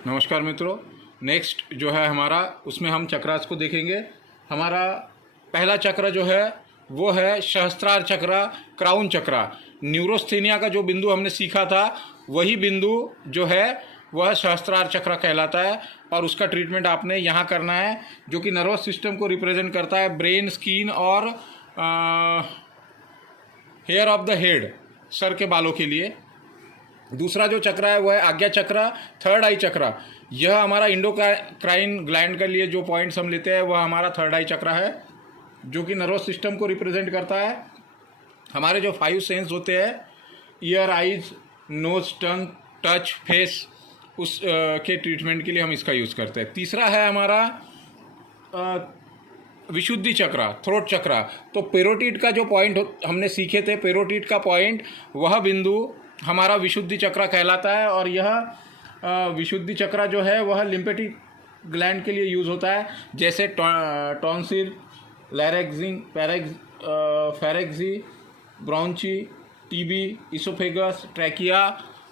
नमस्कार मित्रों। नेक्स्ट जो है हमारा, उसमें हम चक्रास को देखेंगे। हमारा पहला चक्र जो है वो है सहस्त्रार चक्र, क्राउन चक्र। न्यूरोस्थेनिया का जो बिंदु हमने सीखा था वही बिंदु जो है वह सहस्त्रार चक्र कहलाता है, और उसका ट्रीटमेंट आपने यहाँ करना है, जो कि नर्वस सिस्टम को रिप्रेजेंट करता है, ब्रेन, स्किन और हेयर ऑफ द हेड, सर के बालों के लिए। दूसरा जो चक्र है वह है आज्ञा चक्र, थर्ड आई चक्र। यह हमारा इंडोक्राइन ग्लैंड के लिए जो पॉइंट्स हम लेते हैं वह हमारा थर्ड आई चक्र है, जो कि नर्वस सिस्टम को रिप्रेजेंट करता है। हमारे जो 5 सेंस होते हैं, ईयर, आइज, नोज, टंग, टच, फेस, उस के ट्रीटमेंट के लिए हम इसका यूज़ करते हैं। तीसरा है हमारा विशुद्धि चक्र, थ्रोट चक्र। तो पेरोटिड का जो पॉइंट हमने सीखे थे, पेरोटिड का पॉइंट, वह बिंदु हमारा विशुद्धि चक्र कहलाता है। और यह विशुद्धि चक्र जो है वह लिम्फेटिक ग्लैंड के लिए यूज़ होता है, जैसे टॉन्सिल, लैरेक्सिंग, pharynx, bronchi, TB, oesophagus, trachea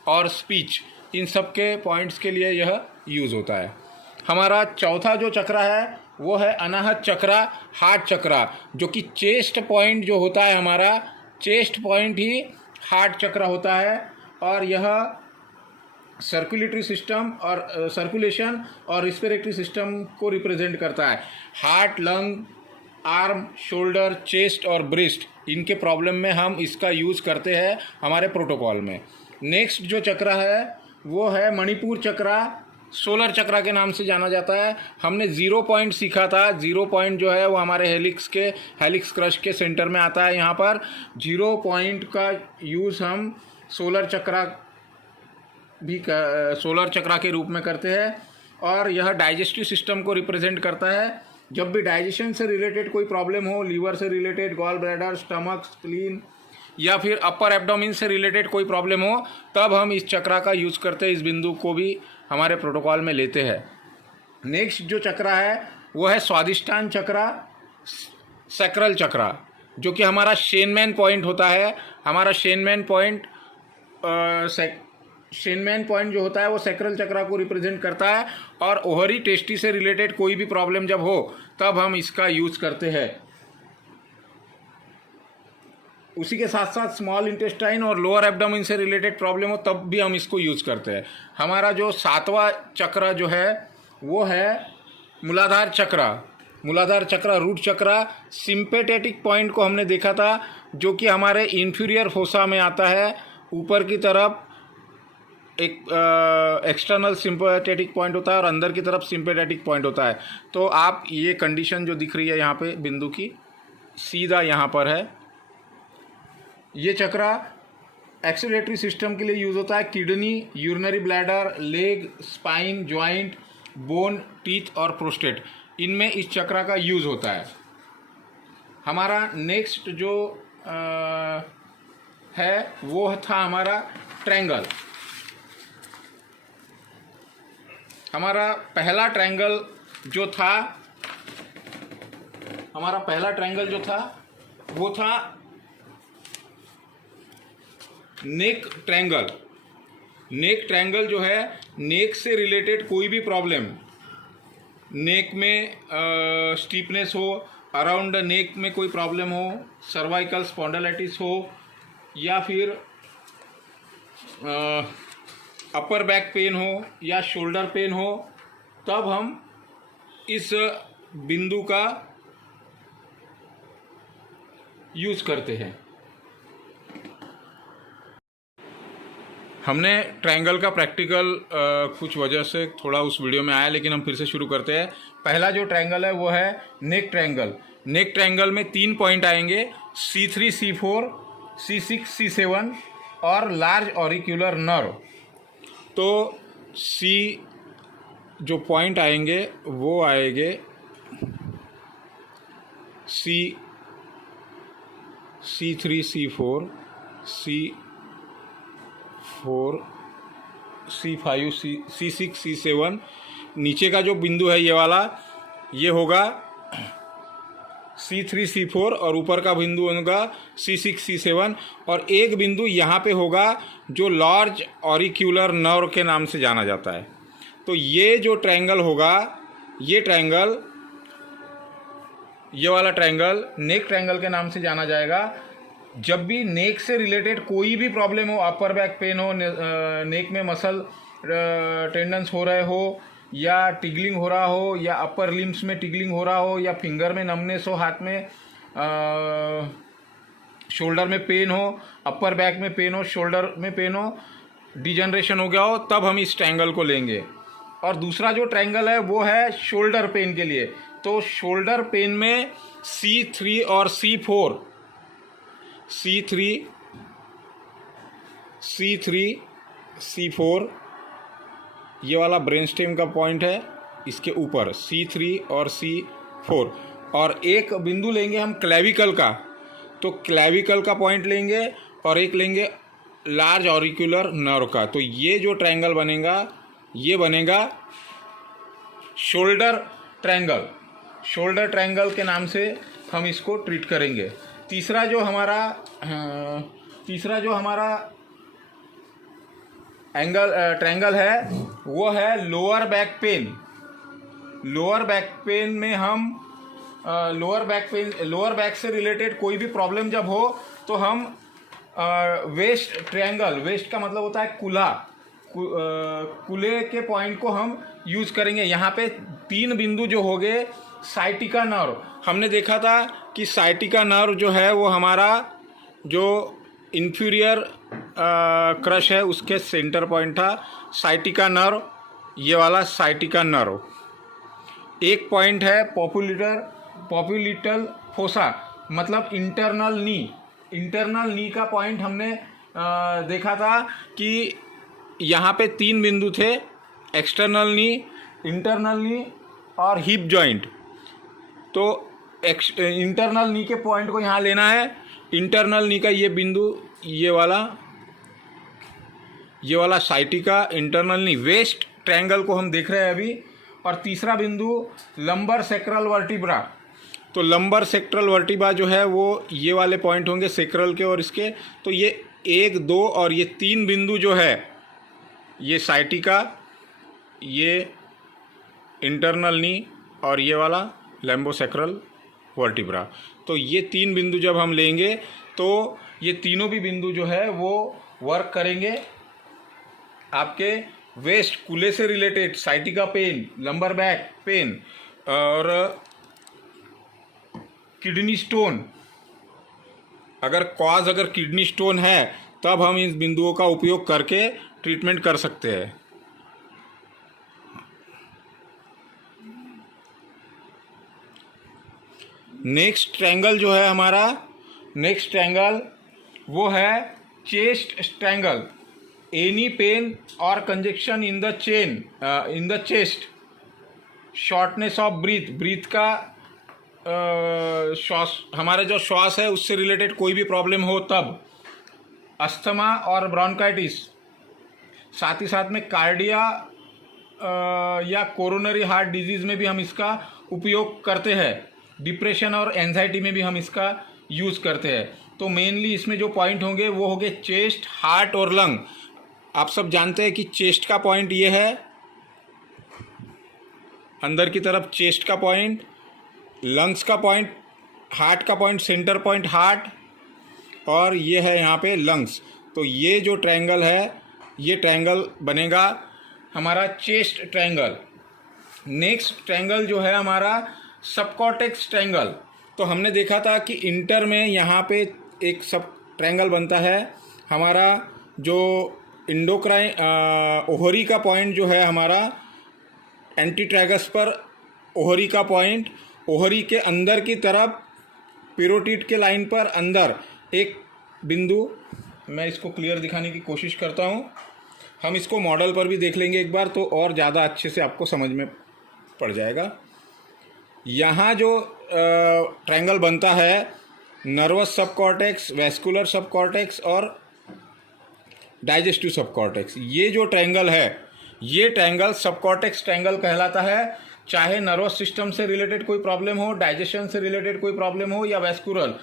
और स्पीच, इन सब के पॉइंट्स के लिए यह यूज़ होता है। हमारा चौथा जो चक्र है वो है अनाहत चक्र, हार्ट चक्र, जो कि चेस्ट पॉइंट जो होता है, हमारा चेस्ट पॉइंट ही हार्ट चक्र होता है। और यह सर्कुलेटरी सिस्टम और सर्कुलेशन और रिस्पिरेटरी सिस्टम को रिप्रेजेंट करता है। Heart, lung, arm, shoulder, chest और ब्रेस्ट, इनके प्रॉब्लम में हम इसका यूज़ करते हैं हमारे प्रोटोकॉल में। नेक्स्ट जो चक्र है वो है मणिपुर चक्र, सोलर चक्र के नाम से जाना जाता है। हमने 0 पॉइंट सीखा था। 0 पॉइंट जो है वो हमारे हेलिक्स क्रश के सेंटर में आता है। यहाँ पर 0 पॉइंट का यूज़ हम सोलर चक्र के रूप में करते हैं, और यह डाइजेस्टिव सिस्टम को रिप्रेजेंट करता है। जब भी डाइजेशन से रिलेटेड कोई प्रॉब्लम हो, लीवर से related, gall bladder, stomach, spleen या फिर अपर एब्डोमेन से रिलेटेड कोई प्रॉब्लम हो, तब हम इस चक्र का यूज़ करते हैं। इस बिंदु को भी हमारे प्रोटोकॉल में लेते हैं। नेक्स्ट जो चक्र है वो है स्वादिष्टान चक्र, सैक्रल चक्र, जो कि हमारा शेनमैन पॉइंट होता है। हमारा शेनमैन पॉइंट जो होता है वो सैक्रल चक्र को रिप्रेजेंट करता है, और ओहरी टेस्टी से रिलेटेड कोई भी प्रॉब्लम जब हो तब हम इसका यूज़ करते हैं। उसी के साथ साथ स्मॉल इंटेस्टाइन और लोअर एब्डोमेन से रिलेटेड प्रॉब्लम हो तब भी हम इसको यूज़ करते हैं। हमारा जो 7वां चक्र जो है वो है मूलाधार चक्र। मूलाधार चक्र, रूट चक्र, सिंपेथेटिक पॉइंट को हमने देखा था, जो कि हमारे इंफीरियर फोसा में आता है। ऊपर की तरफ एक एक्सटर्नल सिंपेथेटिक पॉइंट होता है और अंदर की तरफ सिंपेथेटिक पॉइंट होता है। तो आप ये कंडीशन जो दिख रही है यहाँ पे बिंदु की, सीधा यहाँ पर है। ये चक्र एक्सक्रीटरी सिस्टम के लिए यूज़ होता है। Kidney, urinary bladder, leg, spine, joint, bone, teeth और प्रोस्टेट, इनमें इस चक्र का यूज़ होता है। हमारा नेक्स्ट जो है वो था हमारा ट्रायंगल। हमारा पहला ट्रायंगल जो था वो था नेक ट्रायंगल। नेक ट्रायंगल जो है, नेक से रिलेटेड कोई भी प्रॉब्लम, नेक में स्टीपनेस हो, अराउंड द नेक में कोई प्रॉब्लम हो, सर्वाइकल स्पॉन्डिलाइटिस हो, या फिर अपर बैक पेन हो या शोल्डर पेन हो, तब हम इस बिंदु का यूज़ करते हैं। हमने ट्रायंगल का प्रैक्टिकल कुछ वजह से थोड़ा उस वीडियो में आया, लेकिन हम फिर से शुरू करते हैं। पहला जो ट्रायंगल है वो है नेक ट्रायंगल। नेक ट्रायंगल में 3 पॉइंट आएंगे, C3, C4, C6, C7 और लार्ज ऑरिक्यूलर नर्व। तो C जो पॉइंट आएंगे वो आएंगे C3, C4, C4, C5, C6, C7। नीचे का जो बिंदु है ये वाला, ये होगा C3, C4, और ऊपर का बिंदु होगा C6, C7, और एक बिंदु यहाँ पे होगा जो लार्ज ऑरिक्यूलर नर्व के नाम से जाना जाता है। तो ये जो ट्रायंगल होगा, ये ट्रायंगल, ये वाला ट्रायंगल नेक ट्रायंगल के नाम से जाना जाएगा। जब भी नेक से रिलेटेड कोई भी प्रॉब्लम हो, अपर बैक पेन हो, नेक में मसल टेंडेंस हो रहे हो, या टिगलिंग हो रहा हो, या अपर लिम्स में टिगलिंग हो रहा हो, या फिंगर में नमनेस हो, हाथ में शोल्डर में पेन हो, अपर बैक में पेन हो, शोल्डर में पेन हो, डिजनरेशन हो गया हो, तब हम इस ट्रायंगल को लेंगे। और दूसरा जो ट्रायंगल है वो है शोल्डर पेन के लिए। तो शोल्डर पेन में C3 और C4, C4 ये वाला ब्रेन स्टेम का पॉइंट है, इसके ऊपर C3 और C4। और एक बिंदु लेंगे हम क्लेविकल का, तो क्लेविकल का पॉइंट लेंगे, और एक लेंगे लार्ज ऑरिक्यूलर नर्व का। तो ये जो ट्रायंगल बनेगा, ये बनेगा शोल्डर ट्रायंगल। शोल्डर ट्रायंगल के नाम से हम इसको ट्रीट करेंगे। तीसरा जो हमारा ट्रायंगल है वो है lower back pain. Lower back pain में हम लोअर बैक से रिलेटेड कोई भी प्रॉब्लम जब हो तो हम वेस्ट ट्रायंगल, वेस्ट का मतलब होता है कूल्हा, कूल्हे के पॉइंट को हम यूज़ करेंगे। यहाँ पे 3 बिंदु जो हो गए, साइटिका नर्व, हमने देखा था कि साइटिका नर्व जो है वो हमारा जो इन्फीरियर क्रश है उसके सेंटर पॉइंट था साइटिका नर्व, ये वाला साइटिका नर्व। एक पॉइंट है पॉपुलिटल फोसा, मतलब इंटरनल नी का पॉइंट हमने देखा था कि यहाँ पे 3 बिंदु थे, एक्सटर्नल नी, इंटरनल नी और हिप जॉइंट। तो इंटरनल नी के पॉइंट को यहाँ लेना है। इंटरनल नी का ये बिंदु, ये वाला साइटिका इंटरनल नी, वेस्ट ट्रायंगल को हम देख रहे हैं अभी। और तीसरा बिंदु लंबर सेक्रल वर्टिब्रा। तो लंबर सेक्रल वर्टिब्रा जो है वो ये वाले पॉइंट होंगे सेक्रल के और इसके। तो ये 1, 2 और ये 3 बिंदु जो है, ये साइटिका, ये इंटरनल नी और ये वाला लैम्बोसेक्रल वर्टिब्रा। तो ये 3 बिंदु जब हम लेंगे तो ये तीनों भी बिंदु जो है वो वर्क करेंगे आपके वेस्ट कूल्हे से related, sciatica pain, lumbar back pain और किडनी स्टोन। अगर किडनी स्टोन है तब हम इन बिंदुओं का उपयोग करके ट्रीटमेंट कर सकते हैं। नेक्स्ट ट्रायंगल जो है हमारा, नेक्स्ट ट्रायंगल वो है चेस्ट ट्रायंगल। एनी पेन और conjunction in the chest, shortness of breath का श्वास, हमारा जो श्वास है उससे रिलेटेड कोई भी प्रॉब्लम हो तब, अस्थमा और ब्रोंकाइटिस, साथ ही साथ में कार्डिया या कोरोनरी हार्ट डिजीज़ में भी हम इसका उपयोग करते हैं। डिप्रेशन और एंजाइटी में भी हम इसका यूज़ करते हैं। तो मेनली इसमें जो पॉइंट होंगे वो होंगे चेस्ट, हार्ट और लंग। आप सब जानते हैं कि चेस्ट का पॉइंट ये है, अंदर की तरफ चेस्ट का पॉइंट, लंग्स का पॉइंट, हार्ट का पॉइंट, सेंटर पॉइंट हार्ट, और ये है यहाँ पे लंग्स। तो ये जो ट्रायंगल है, ये ट्रायंगल बनेगा हमारा चेस्ट ट्रायंगल। नेक्स्ट ट्रायंगल जो है हमारा सबकॉर्टेक्स ट्रायंगल। तो हमने देखा था कि इंटर में यहाँ पे एक सब ट्रायंगल बनता है हमारा, जो इंडोक्राइन ओहरी का पॉइंट जो है हमारा एंटीट्रैगस पर, ओहरी का पॉइंट, ओहरी के अंदर की तरफ पेरोटिड के लाइन पर अंदर एक बिंदु, मैं इसको क्लियर दिखाने की कोशिश करता हूँ। हम इसको मॉडल पर भी देख लेंगे एक बार तो और ज़्यादा अच्छे से आपको समझ में पड़ जाएगा। यहाँ जो ट्रायंगल बनता है, नर्वस सबकॉर्टेक्स, वैस्कुलर सबकॉर्टेक्स और डाइजेस्टिव सबकॉर्टेक्स, ये जो ट्रायंगल है, ये ट्रायंगल सबकॉर्टेक्स ट्रायंगल कहलाता है। चाहे नर्वस सिस्टम से रिलेटेड कोई प्रॉब्लम हो, डाइजेशन से रिलेटेड कोई प्रॉब्लम हो, या वैस्कुलर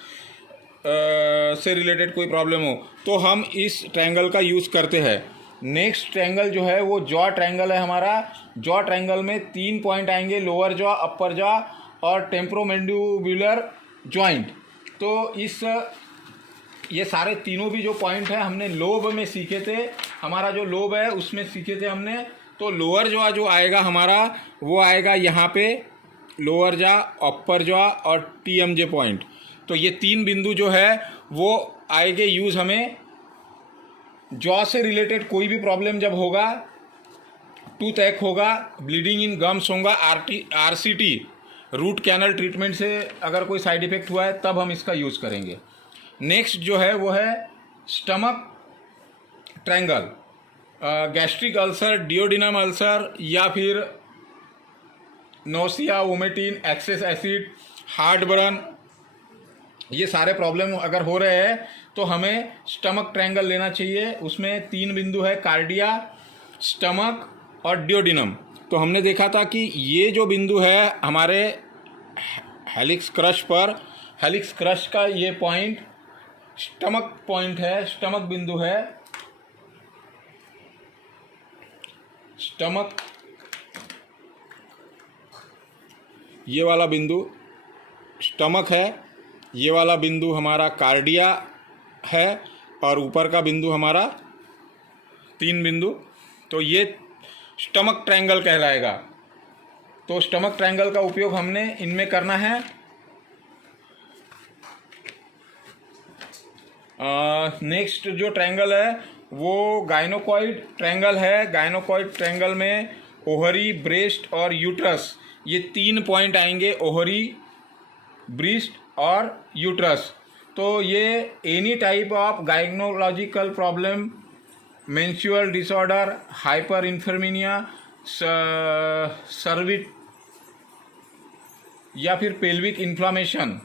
से रिलेटेड कोई प्रॉब्लम हो, तो हम इस ट्रायंगल का यूज़ करते हैं। नेक्स्ट ट्रायंगल जो है वो जॉ ट्रायंगल है हमारा। जॉ ट्रायंगल में 3 पॉइंट आएंगे, लोअर जॉ, अपर जॉ और टेम्पोरोमैंडिबुलर जॉइंट। तो ये सारे तीनों भी जो पॉइंट है हमने लोब में सीखे थे, हमारा जो लोब है उसमें सीखे थे हमने। तो लोअर जॉ जो आएगा हमारा वो आएगा यहाँ पे लोअर जॉ, अपर जॉ और TMJ पॉइंट। तो ये 3 बिंदु जो है वो आएंगे यूज़ हमें जॉ से रिलेटेड कोई भी प्रॉब्लम जब होगा, टूथ एक होगा, ब्लीडिंग इन गम्स होगा, RCT रूट कैनल ट्रीटमेंट से अगर कोई साइड इफ़ेक्ट हुआ है तब हम इसका यूज़ करेंगे। नेक्स्ट जो है वो है stomach triangle, gastric ulcer, duodenum ulcer या फिर nausea, vomiting, excess acid, heart burn, ये सारे प्रॉब्लम अगर हो रहे हैं तो हमें स्टमक ट्रायंगल लेना चाहिए। उसमें 3 बिंदु है, कार्डिया, स्टमक और डिओडिनम। तो हमने देखा था कि ये जो बिंदु है हमारे हेलिक्स क्रश पर, हेलिक्स क्रश का ये पॉइंट स्टमक पॉइंट है, स्टमक बिंदु है। स्टमक ये वाला बिंदु स्टमक है, ये वाला बिंदु हमारा कार्डिया है और ऊपर का बिंदु हमारा 3 बिंदु। तो ये स्टमक ट्रायंगल कहलाएगा। तो स्टमक ट्रायंगल का उपयोग हमने इनमें करना है। नेक्स्ट जो ट्रायंगल है वो गायनोकॉइड ट्रायंगल है। गायनोकॉइड ट्रायंगल में ओहरी, ब्रेस्ट और यूट्रस, ये 3 पॉइंट आएंगे, ओहरी, ब्रेस्ट और यूट्रस। तो ये any type of gynaecological problem, menstrual disorder, hyper इन्फर्मिनिया, सर्विट या फिर पेल्विक इन्फ्लामेशन,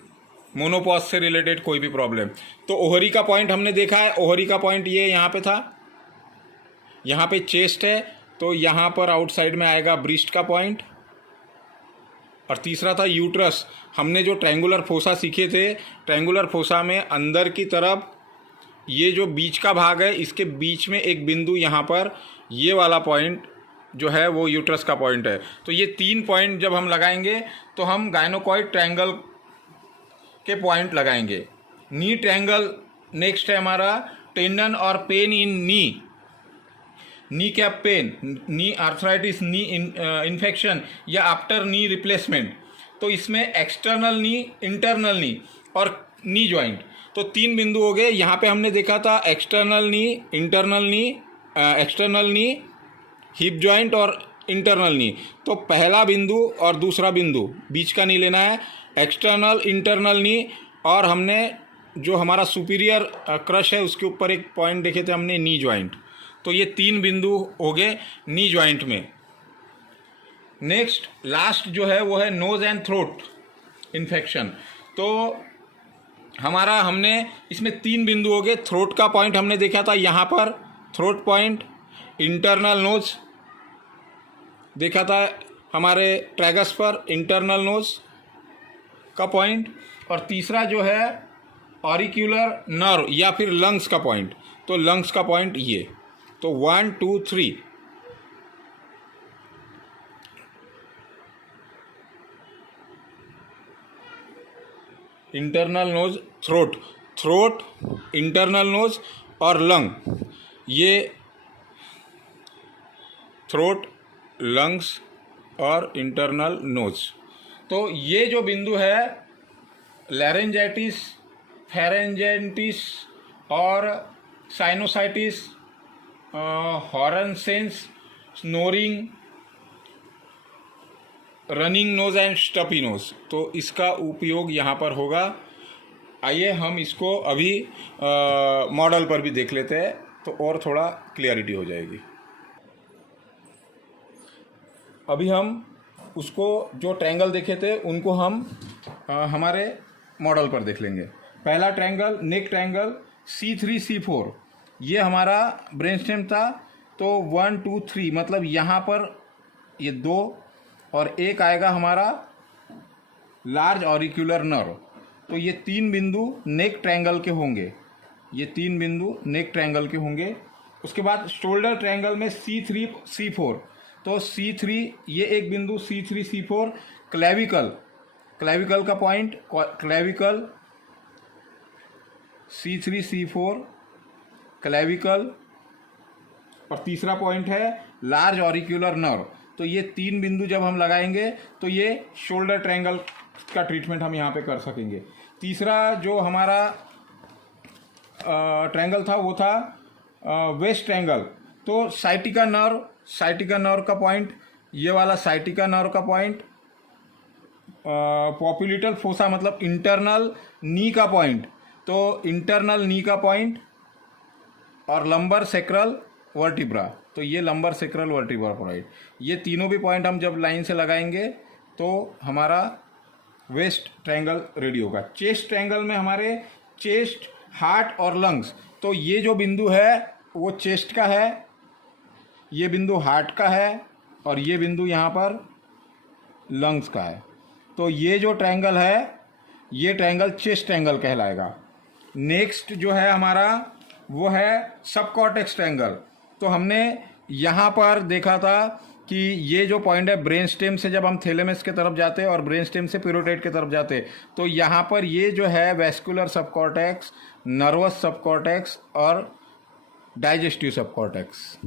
मोनोपॉज से रिलेटेड कोई भी प्रॉब्लम। तो ओहरी का पॉइंट हमने देखा है, ओहरी का पॉइंट ये यहाँ पे था, यहाँ पे चेस्ट है, तो यहाँ पर आउटसाइड में आएगा ब्रीस्ट का पॉइंट। और तीसरा था यूट्रस। हमने जो ट्रायंगुलर फोसा सीखे थे, ट्रायंगुलर फोसा में अंदर की तरफ ये जो बीच का भाग है, इसके बीच में एक बिंदु यहाँ पर, ये वाला पॉइंट जो है वो यूट्रस का पॉइंट है। तो ये 3 पॉइंट जब हम लगाएंगे तो हम गायनोकॉइड ट्रायंगल के पॉइंट लगाएंगे। नी ट्रायंगल नेक्स्ट है हमारा, टेंडन और pain in knee, knee cap pain, knee arthritis, knee infection या आफ्टर नी रिप्लेसमेंट। तो इसमें एक्सटर्नल नी, इंटरनल नी और नी जॉइंट। तो 3 बिंदु हो गए। यहाँ पे हमने देखा था एक्सटर्नल नी, इंटरनल नी, एक्सटर्नल नी, हिप जॉइंट और इंटरनल नी। तो पहला बिंदु और दूसरा बिंदु बीच का नी लेना है, एक्सटर्नल, इंटरनल नी। और हमने जो हमारा सुपीरियर क्रश है उसके ऊपर एक पॉइंट देखे थे हमने, नी जॉइंट। तो ये 3 बिंदु हो गए नी जॉइंट में। नेक्स्ट लास्ट जो है वो है नोज़ एंड थ्रोट इन्फेक्शन। तो हमारा हमने इसमें 3 बिंदु हो गए। थ्रोट का पॉइंट हमने देखा था यहाँ पर, थ्रोट पॉइंट, इंटरनल नोज देखा था हमारे ट्रैगस पर, इंटरनल नोज का पॉइंट। और तीसरा जो है ऑरिक्यूलर नर्व या फिर लंग्स का पॉइंट। तो लंग्स का पॉइंट ये। तो 1 2 3 internal nose, throat, throat, internal nose और लंग, ये थ्रोट, लंग्स और इंटरनल नोज। तो ये जो बिंदु है लैरेंजाइटिस, फेरेंजाइटिस और sinusitis, hoarseness, snoring, running nose and stuffy nose. तो इसका उपयोग यहाँ पर होगा। आइए हम इसको अभी मॉडल पर भी देख लेते हैं तो और थोड़ा क्लियरिटी हो जाएगी। अभी हम उसको जो ट्रायंगल देखे थे उनको हम हमारे मॉडल पर देख लेंगे। पहला ट्रायंगल नेक ट्रायंगल C3 C4, ये हमारा ब्रेन स्टेम था। तो 1 2 3 मतलब यहाँ पर ये 2 और एक आएगा हमारा लार्ज ऑरिक्यूलर नर्व। तो ये 3 बिंदु नेक ट्रायंगल के होंगे, ये 3 बिंदु नेक ट्रायंगल के होंगे। उसके बाद शोल्डर ट्रायंगल में C3 C4, तो C3 ये एक बिंदु C3 C4, क्लेविकल का point, clavicle C3 C4 clavicle, और तीसरा पॉइंट है लार्ज ऑरिक्यूलर नर्व। तो ये 3 बिंदु जब हम लगाएंगे तो ये शोल्डर ट्रायंगल का ट्रीटमेंट हम यहाँ पे कर सकेंगे। तीसरा जो हमारा ट्रायंगल था वो था वेस्ट ट्रायंगल। तो साइटिका नर्व का पॉइंट, ये वाला साइटिका नर्व का पॉइंट, पॉपुलिटल फोसा मतलब इंटरनल नी का पॉइंट, तो इंटरनल नी का पॉइंट, और लंबर सेक्रल वर्टिब्रा, तो ये लंबर सेक्रल वर्टिब्रा पॉइंट, ये तीनों भी पॉइंट हम जब लाइन से लगाएंगे तो हमारा वेस्ट ट्रायंगल रेडी होगा। चेस्ट ट्रायंगल में हमारे चेस्ट, हार्ट और लंग्स, तो ये जो बिंदु है वो चेस्ट का है, ये बिंदु हार्ट का है, और ये बिंदु यहाँ पर लंग्स का है। तो ये जो ट्रायंगल है ये ट्रायंगल चेस्ट ट्रायंगल कहलाएगा। नेक्स्ट जो है हमारा वो है सबकॉर्टेक्स ट्रायंगल। तो हमने यहाँ पर देखा था कि ये जो पॉइंट है ब्रेन स्टेम से जब हम थैलेमस के तरफ जाते और ब्रेन स्टेम से पेरोटाइड के तरफ जाते, तो यहाँ पर ये जो है वेस्कुलर सबकॉर्टेक्स, नर्वस सबकॉर्टेक्स और डाइजेस्टिव सबकॉर्टेक्स,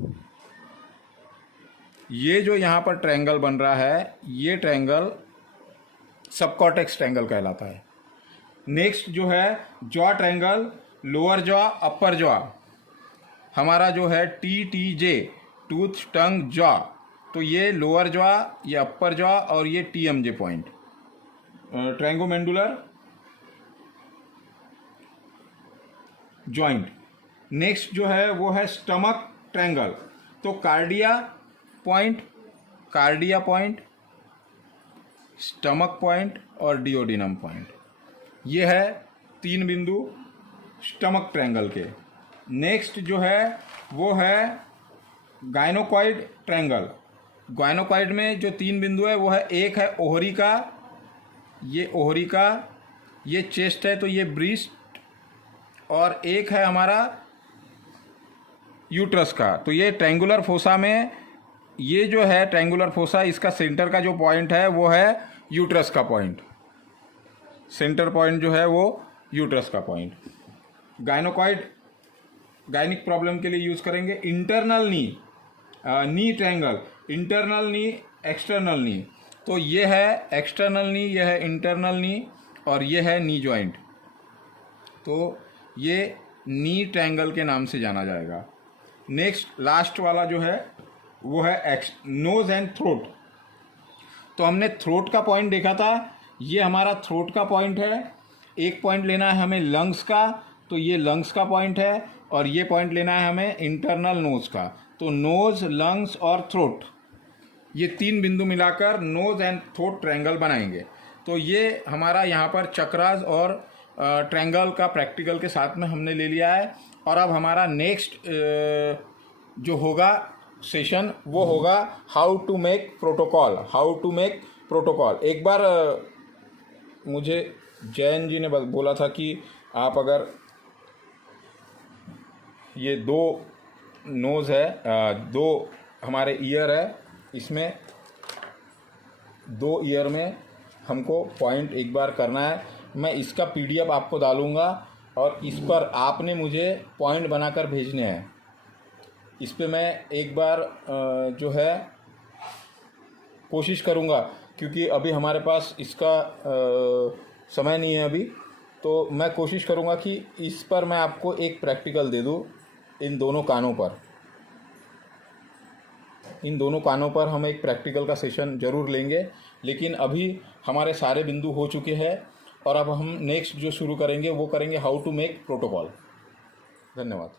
ये जो यहाँ पर ट्रायंगल बन रहा है ये ट्रायंगल सबकॉर्टेक्स ट्रायंगल कहलाता है। नेक्स्ट जो है जॉ ट्रायंगल, लोअर जॉ अपर जॉ, हमारा जो है TTJ टूथ टंग जॉ, तो ये लोअर जॉ, ये अपर जॉ और ये TMJ पॉइंट, ट्रायंगोमेंडुलर जॉइंट। नेक्स्ट जो है वो है स्टमक ट्रायंगल। तो कार्डिया पॉइंट, स्टमक पॉइंट और डिओडिनम पॉइंट, ये है 3 बिंदु स्टमक ट्रायंगल के। नेक्स्ट जो है वो है गायनोकॉइड ट्रायंगल। गायनोकॉइड में जो 3 बिंदु है वो है, एक है ओहरी का, ये ओहरी का, ये चेस्ट है तो ये ब्रीस्ट, और एक है हमारा यूट्रस का। तो ये ट्रायंगुलर फोसा में ये जो है ट्रायंगुलर फोसा, इसका सेंटर का जो पॉइंट है वो है यूट्रस का पॉइंट, सेंटर पॉइंट जो है वो यूट्रस का पॉइंट। गायनोकॉइड गायनिक प्रॉब्लम के लिए यूज़ करेंगे। इंटरनल नी ट्रायंगल, इंटरनल नी, एक्सटर्नल नी, तो ये है एक्सटर्नल नी, ये है इंटरनल नी, और ये है नी जॉइंट, तो ये नी ट्रायंगल के नाम से जाना जाएगा। नेक्स्ट लास्ट वाला जो है वो है नोज एंड थ्रोट। तो हमने थ्रोट का पॉइंट देखा था, ये हमारा थ्रोट का पॉइंट है। एक पॉइंट लेना है हमें लंग्स का, तो ये लंग्स का पॉइंट है, और ये पॉइंट लेना है हमें इंटरनल नोज का। तो नोज, लंग्स और थ्रोट, ये 3 बिंदु मिलाकर नोज एंड थ्रोट ट्रायंगल बनाएंगे। तो ये हमारा यहाँ पर चक्रास और ट्रायंगल का प्रैक्टिकल के साथ में हमने ले लिया है। और अब हमारा नेक्स्ट जो होगा सेशन वो होगा हाउ टू मेक प्रोटोकॉल। एक बार मुझे जैन जी ने बोला था कि आप अगर ये 2 नोज़ है, 2 हमारे ईयर है, इसमें 2 ईयर में हमको पॉइंट एक बार करना है। मैं इसका PDF आपको डालूँगा और इस पर आपने मुझे पॉइंट बनाकर भेजने हैं। इस पे मैं एक बार जो है कोशिश करूँगा, क्योंकि अभी हमारे पास इसका समय नहीं है अभी, तो मैं कोशिश करूँगा कि इस पर मैं आपको एक प्रैक्टिकल दे दूँ। इन दोनों कानों पर हम एक प्रैक्टिकल का सेशन ज़रूर लेंगे। लेकिन अभी हमारे सारे बिंदु हो चुके हैं और अब हम नेक्स्ट जो शुरू करेंगे वो करेंगे हाउ टू मेक प्रोटोकॉल। धन्यवाद।